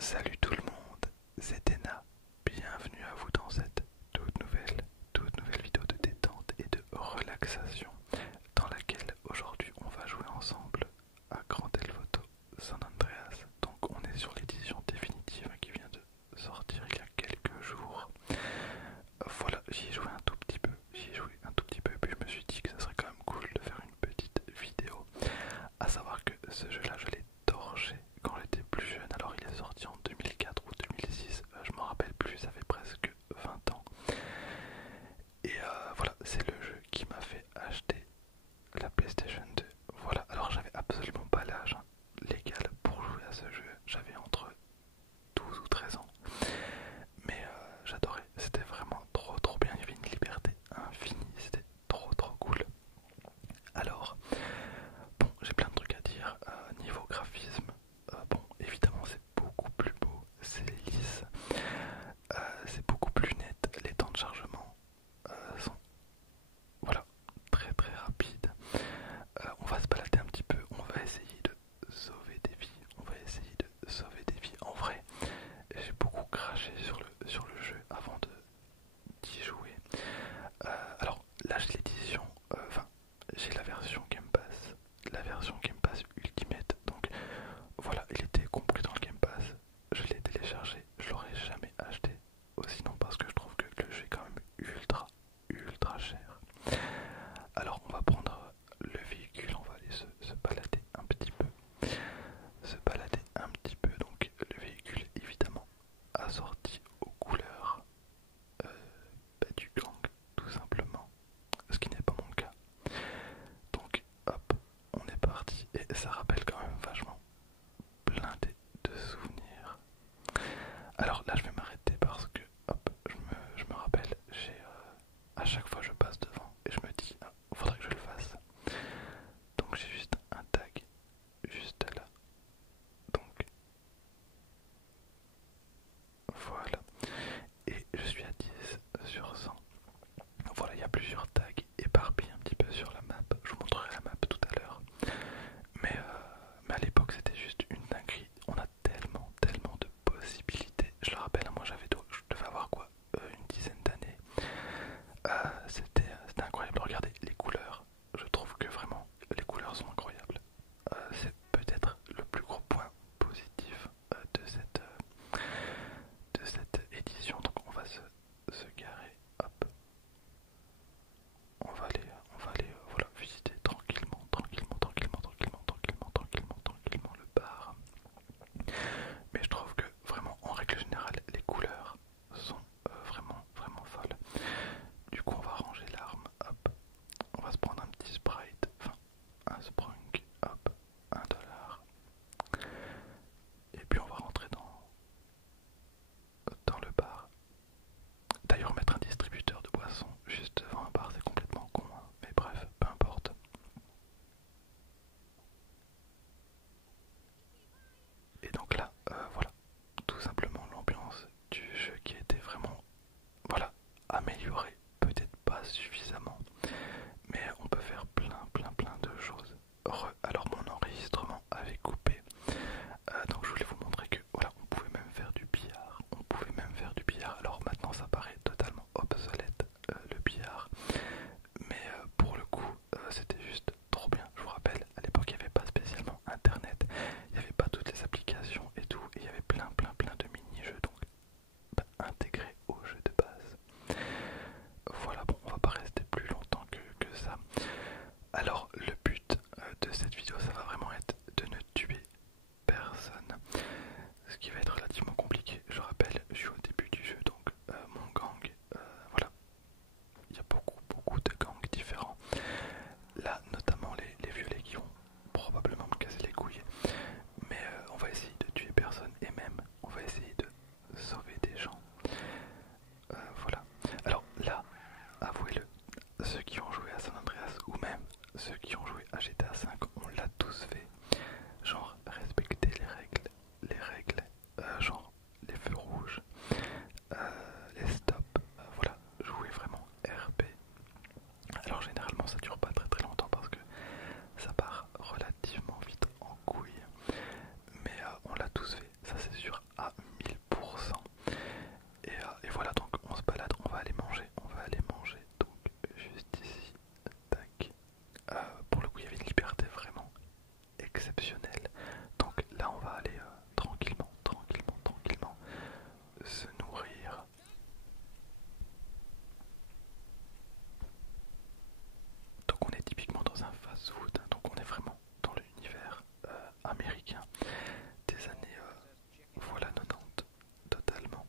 Salut tout le monde, c'est Ena. Bienvenue à vous dans cette toute nouvelle vidéo de détente et de relaxation dans laquelle aujourd'hui on va jouer ensemble à Grand Theft Auto San Andreas. Donc on est sur l'édition définitive qui vient de sortir il y a quelques jours. Voilà, j'y ai joué un tout petit peu, puis je me suis dit que ça serait quand même cool de faire une petite vidéo. À savoir que ce jeu là je l'ai torché quand j'étais plus jeune. Alors il est sorti en 2004 ou 2006, je m'en rappelle plus, ça fait presque 20 ans. Et voilà, c'est le jeu qui m'a fait acheter la PlayStation 2. Voilà, alors j'avais absolument pas l'âge légal pour jouer à ce jeu, j'avais entre 12 ou 13 ans. Mais j'adorais, c'était vraiment trop bien, il y avait une liberté infinie, c'était trop cool. Alors, bon, j'ai plein de trucs à dire. Niveau graphisme, bon, évidemment c'est beaucoup plus beau, c'est lisse, c'est beaucoup plus net, les temps de chargement sont voilà, très rapides. On va se balader un petit peu, on va essayer de sauver des vies, En vrai, j'ai beaucoup craché sur le jeu avant d'y jouer. Alors là j'ai l'édition, enfin j'ai la version Game Pass Ultimate, donc voilà, il était compris dans le Game Pass, je l'ai téléchargé, je l'aurais jamais acheté, sinon parce que je trouve que le jeu est quand même ultra cher. Alors on va prendre le véhicule, on va aller se balader un petit peu, donc le véhicule évidemment assorti aux couleurs du gang, tout simplement, ce qui n'est pas mon cas. Donc hop, on est parti et ça rappelle quand même vachement blindé de souvenirs. Alors là je vais m'arrêter parce que hop, je me rappelle, à chaque fois je passe devant et je me dis faudrait que je le fasse. Donc j'ai juste un tag juste là. Donc voilà. Et je suis à 10/100. Voilà, il y a plusieurs tags éparpillés un petit peu sur la map. Je vous montrerai la map tout à l'heure. Mais à l'époque c'était juste une dinguerie. On a tellement de possibilités. Je le rappelle, moi je devais avoir quoi, une dizaine d'années. C'était incroyable. Regardez les couleurs. Je trouve que vraiment les couleurs sont incroyables. C'est peut-être le plus gros point positif de cette édition. Donc on va se garer. Hop. On va aller voilà, visiter tranquillement le bar. Mais je trouve que vraiment, en règle générale, les couleurs sont vraiment folles. Du coup, on va ranger l'arme, hop. On va se prendre un petit Sprite, enfin, un Sprunk, hop, $1. Et puis on va rentrer dans le bar. D'ailleurs, mettre un distributeur de boissons juste devant un bar, c'est complètement con, hein. Mais bref, peu importe. Et donc là, voilà, tout simplement l'ambiance du jeu qui a été vraiment, voilà, améliorée. Peut-être pas suffisamment, mais on peut faire plein de choses. Alors mon enregistrement avait coupé, donc je voulais vous montrer que voilà, on pouvait même faire du billard. Alors maintenant ça paraît totalement obsolète, le billard, mais pour le coup c'était juste trop bien. Je vous rappelle, à l'époque il n'y avait pas spécialement internet, il n'y avait pas toutes les applications et tout, et il y avait plein de mini-jeux, donc intégrés au jeu de base. Voilà, bon, on va pas rester plus longtemps que ça. Alors le but de cette vidéo, ça va vraiment être de ne tuer personne, ce qui va être relativement compliqué. Je rappelle, je suis au début du jeu, donc mon gang, voilà, il y a beaucoup de gangs différents. Là, notamment les violets qui vont probablement me casser les couilles, mais on va essayer de tuer personne et même on va essayer de sauver des gens. Voilà. Alors là, avouez-le, ceux qui ont joué à San Andreas ou même ceux qui ont joué à GTA V, on l'a tous fait. Genre respecter les règles, genre les feux rouges, les stops, voilà, jouer vraiment RP. Alors généralement ça dure pas très longtemps parce que ça part relativement vite en couille, mais on l'a tous fait. à 1000%. Et voilà, donc on se balade, on va aller manger, donc juste ici, tac. Pour le coup il y avait une liberté vraiment exceptionnelle, donc là on va aller tranquillement, se nourrir. Donc on est typiquement dans un fast-food, donc on est vraiment dans l'univers américain des années voilà 90 totalement.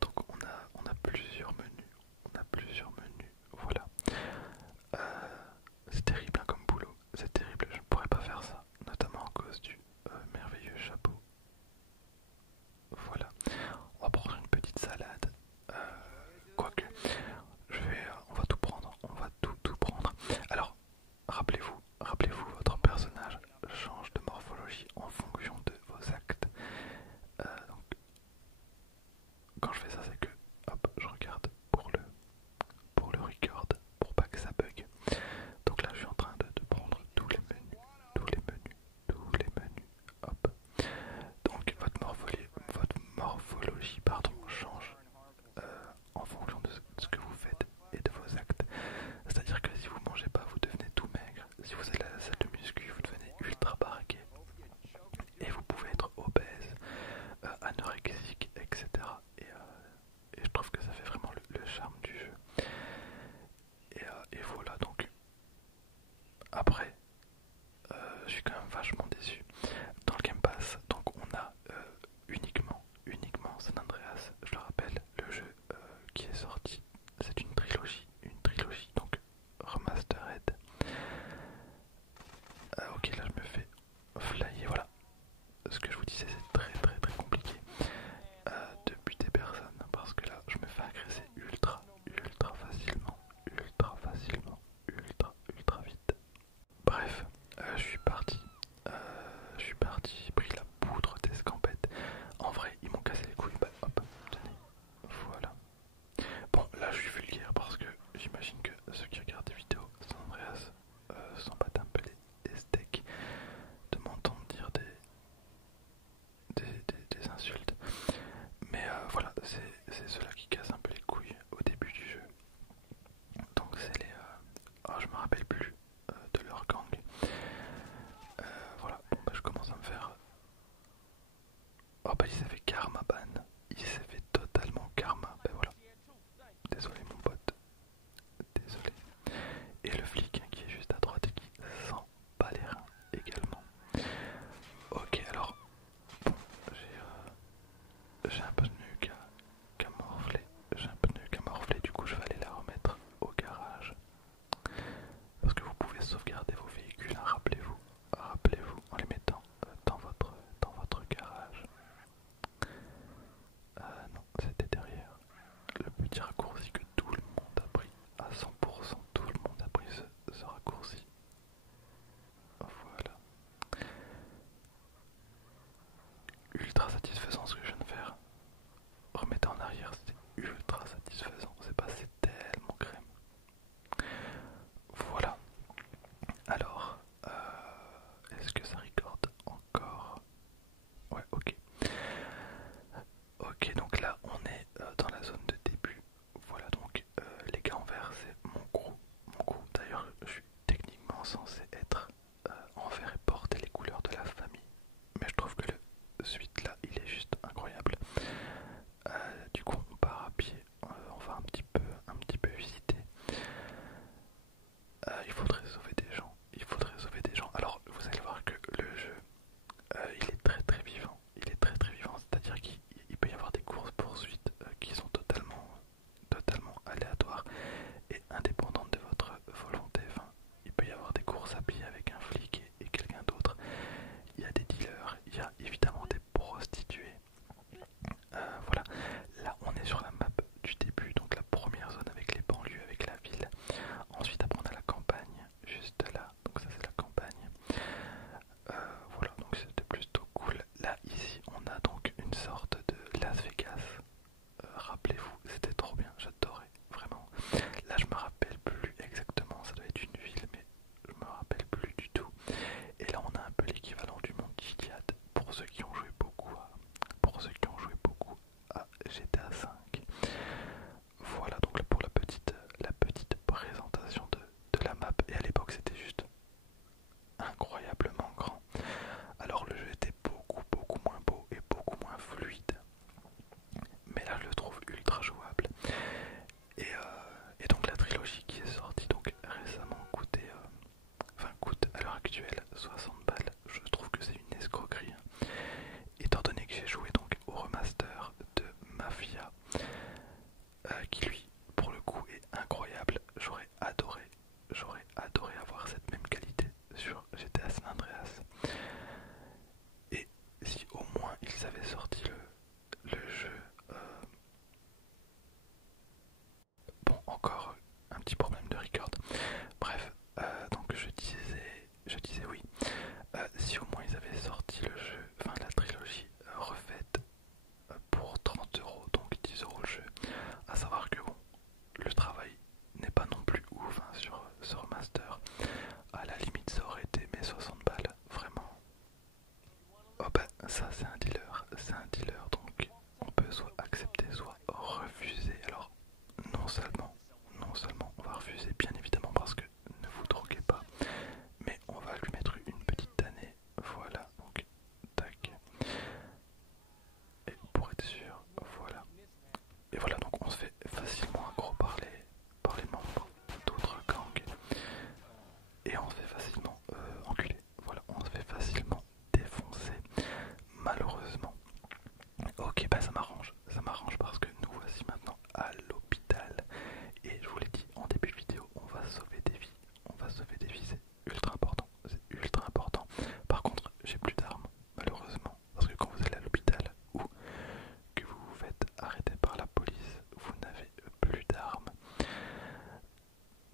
Donc on a plusieurs menus, voilà. C'est terrible hein, comme boulot, c'est terrible, je ne pourrais pas faire ça, notamment à cause du merveilleux chapeau. Voilà, on va prendre une petite salade, quoique, on va tout prendre, tout prendre. Alors, rappelez-vous, votre personnage change de morphologie en fonction de vos actes. Donc, quand je fais ça, c'est que, hop, je regarde pour le record, pour pas que ça bug. Donc là, je suis en train de prendre tous les menus, hop. Donc votre morphologie pardon, change en fonction de ce que vous faites et de vos actes. C'est-à-dire que si vous mangez pas, vous devenez tout maigre. Si vous allez à la salle de muscu, vous devenez ultra baraqué. Et vous pouvez être obèse, anorexique, etc. Et je trouve que ça fait vraiment le charme du jeu. Et voilà, donc après, je suis quand même vachement déçu. Dans le Game Pass, donc on a uniquement San Andreas, je le rappelle, le jeu qui est sorti, c'est une trilogie, donc remastered. Ok, là je me fais flyer, voilà. Ce que je vous disais, c'est très compliqué de buter personne parce que là je me fais agresser ultra facilement, ultra vite. Bref, je suis parti, j'ai pris la poudre d'escampette. En vrai, ils m'ont cassé les couilles. Bah, hop, tenez, voilà. Bon, là je suis vulgaire parce que j'imagine que ceux qui regardent des vidéos San Andreas s'en battent un peu les steaks de m'entendre dire des insultes. Mais voilà, c'est ceux-là qui cassent un peu les couilles au début du jeu. Donc c'est les... oh, je me rappelle plus de leur gang. Voilà, bon bah je commence à me faire... Oh bah il s'est fait karma ban. Il s'est fait totalement karma. Ben voilà. Désolé mon pote. Désolé. Et le flic hein, qui est juste à droite et qui s'en bat les reins également. Ok alors. Bon, j'ai un pneu qui a morflé. Du coup je vais aller la remettre au garage. Parce que vous pouvez sauvegarder vos véhicules, hein, rappelez-vous en les mettant dans votre garage. Non, c'était derrière. Le petit raccourci que tout le monde a pris à 100%, tout le monde a pris ce raccourci. Voilà. Ultra satisfaisant ce que je viens de faire. Remettez en arrière, c'était ultra satisfaisant. C'est passé tellement crème. Voilà. Alors, est-ce que ça recorde encore? Ouais, ok. Ok, donc là on est dans la zone de début. Voilà, donc les gars en vert c'est mon crew. D'ailleurs, je suis techniquement censé être en vert et porter les couleurs de la famille. Mais je trouve que le suite là il est juste incroyable. Du coup on part à pied, on va un petit peu visiter. Il faudrait sauver des gens. Alors vous allez voir que le jeu il est très vivant. C'est-à-dire qu'il peut y avoir des courses poursuites qui sont totalement aléatoires et indépendantes de votre volonté. Enfin, il peut y avoir des courses à pied avec un flic et quelqu'un d'autre. Il y a des dealers, il y a évidemment des prostituées. Voilà, là on est sur la map du début, donc la première zone avec les banlieues, avec la ville. Ensuite après on a la campagne, juste là, donc ça c'est la campagne. Voilà, donc c'était plutôt cool. Là ici on a donc une sorte de Las Vegas. Rappelez-vous, c'était trop bien, j'adorais, vraiment. Là je me rappelle plus exactement, ça doit être une ville, mais je me rappelle plus du tout. Et là on a un peu l'équivalent du monde Gilead pour ceux qui ont joué beaucoup c'est un dealer, donc on peut soit accepter, soit refuser. Alors non seulement on va refuser, bien évidemment, parce que ne vous droguez pas, mais on va lui mettre une petite tannée. Voilà, donc tac. Et pour être sûr, voilà. Et voilà, donc on se fait facilement accro par les membres d'autres gangs. Et on se fait facilement enculer. Voilà, on se fait facilement défoncer. Malheureusement. Ok, bah ça m'arrange parce que nous voici maintenant à l'hôpital. Et je vous l'ai dit en début de vidéo, on va sauver des vies. On va sauver des vies, c'est ultra important. C'est ultra important. Par contre, j'ai plus d'armes, malheureusement. Parce que quand vous allez à l'hôpital ou que vous vous faites arrêter par la police, vous n'avez plus d'armes.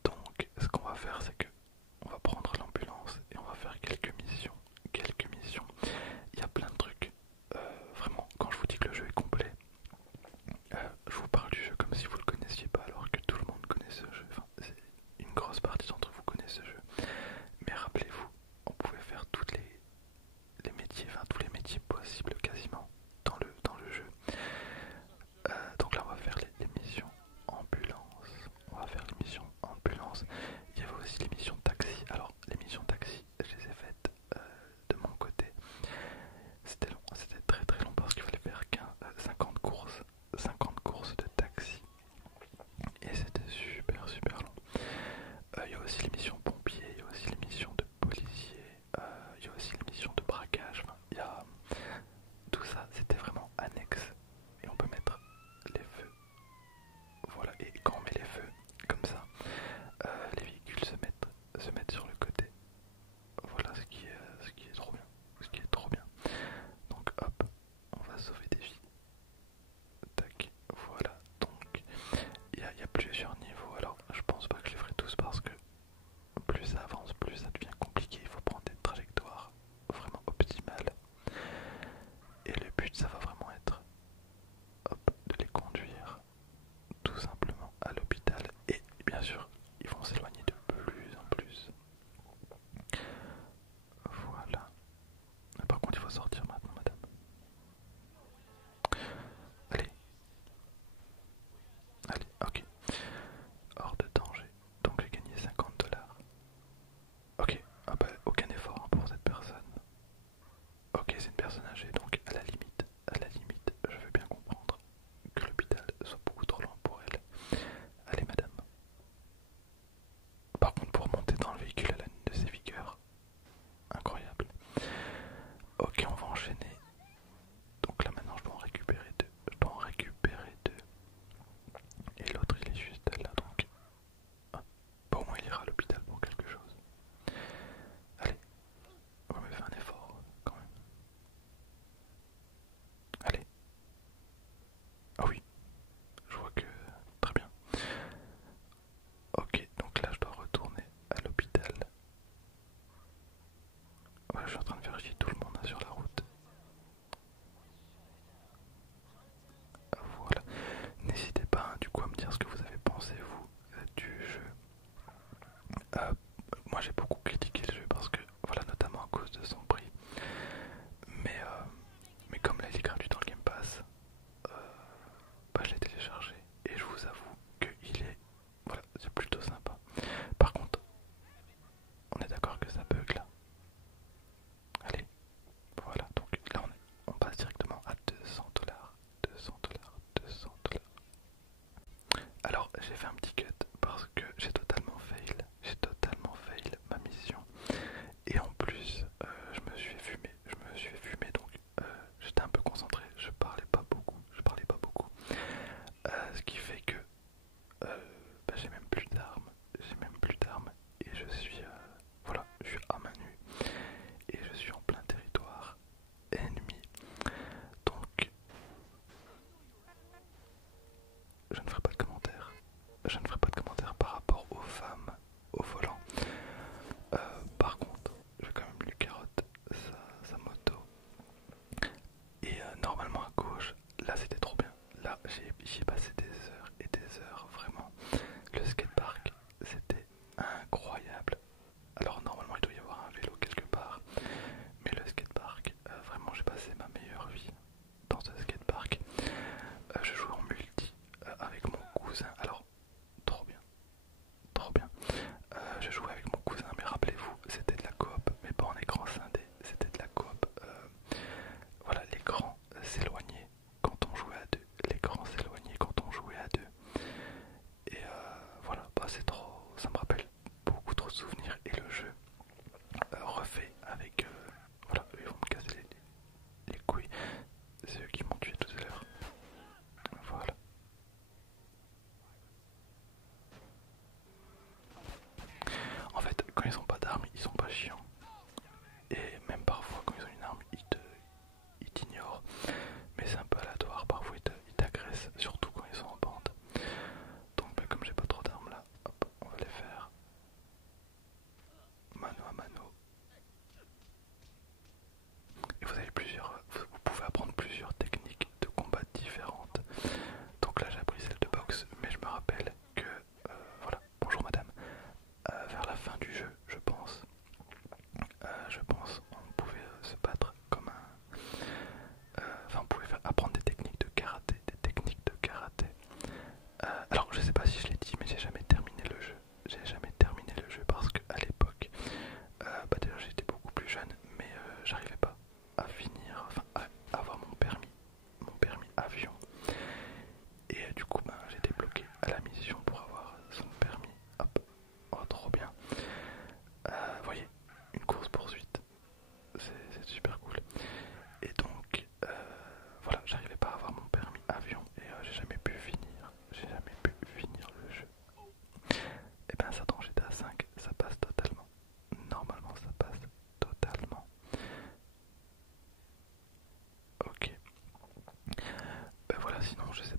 Donc ce qu'on va faire, c'est que on va prendre l'ambulance et on va faire quelques missions. Quelques missions. Il y a plein de trucs. Vraiment, quand je vous dis que le jeu est complet, je vous parle du jeu comme si vous le connaissiez pas, alors que tout le monde connaît ce jeu. Enfin, une grosse partie d'entre vous connaît ce jeu. Mais rappelez-vous, on pouvait faire les métiers, enfin tous les métiers possibles quasiment dans le jeu. Donc là on va faire les missions ambulance. On va faire les missions ambulance. Il y avait aussi les missions taxi. Alors les missions taxi, je les ai faites de mon côté. C'était long, c'était très très long parce qu'il fallait faire 50 courses de taxi. Et c'était super long. Il y a aussi les missions pompiers, il y a aussi les missions de policiers, il y a aussi les missions de braquage. Enfin, il y a tout ça, c'était vraiment annexe. Et on peut mettre les feux. Voilà, et quand on met les feux comme ça, les véhicules se mettent sur le côté. Voilà ce qui est trop bien. Ce qui est trop bien. Donc hop, on va sauver des vies. Tac, voilà. Donc il y a plusieurs niveaux. Alors je pense pas que je les ferai tous parce que plus ça avance, plus ça devient compliqué. Il faut prendre des trajectoires vraiment optimales. Et le but, ça va vraiment être sinon je sais